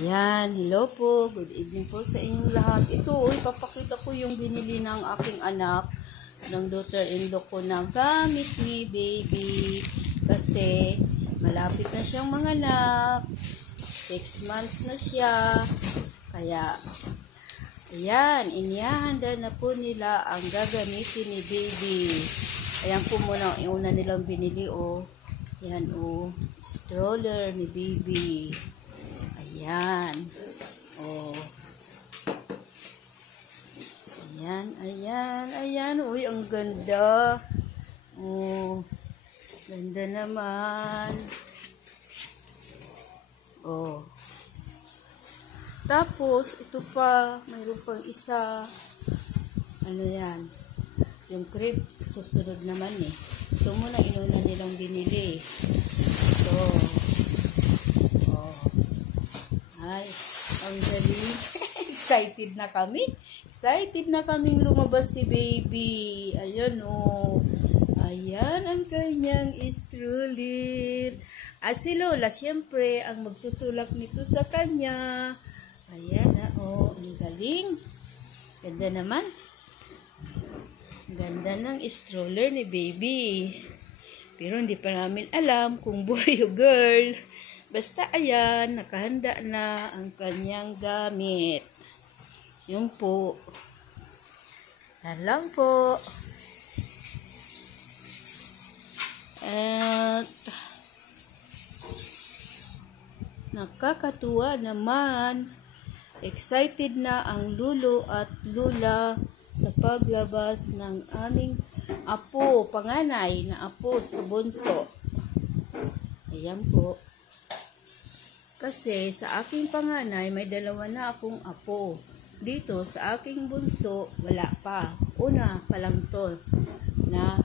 Yan, hello po. Good evening po sa inyong lahat. Ito, ipapakita ko yung binili ng aking anak, ng daughter-in-law ko na gamit ni baby. Kasi, malapit na siyang manganak. 6 months na siya. Kaya, ayan, inihanda na po nila ang gagamitin ni baby. Ayan po muna, yung una nilang binili, oh. Ayan, oh, stroller ni baby. Ayan. Oh. Ayan, ayan, ayan. Uy, ang ganda. Oh. Ganda naman. Oh. Tapos, ito pa. Mayroon pang isa. Ano yan? Yung crepe, susunod naman eh. Ito muna, inuna nilang binili. Ito. Ay, ang galing. Excited na kami. Excited na kaming lumabas si baby. Ayan, oh. Ayan ang kanyang stroller. Si Lola, siyempre, ang magtutulak nito sa kanya. Ayan, oh. Ang galing. Ganda naman. Ganda ng stroller ni baby. Pero hindi pa namin alam kung boy o girl. Basta ayan, nakahanda na ang kanyang gamit. Yun po. Yan lang po. At nakakatuwa naman. Excited na ang lulo at lula sa paglabas ng aming apo, panganay na apo sa bunso. Ayan po. Kasi sa aking panganay, may dalawa na akong apo. Dito sa aking bunso, wala pa. Una pa lang to na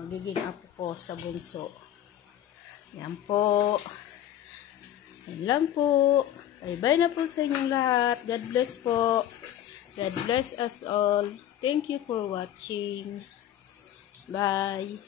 magiging apo ko sa bunso. Yan po. Yan lang po. Bye-bye na po sa inyong lahat. God bless po. God bless us all. Thank you for watching. Bye.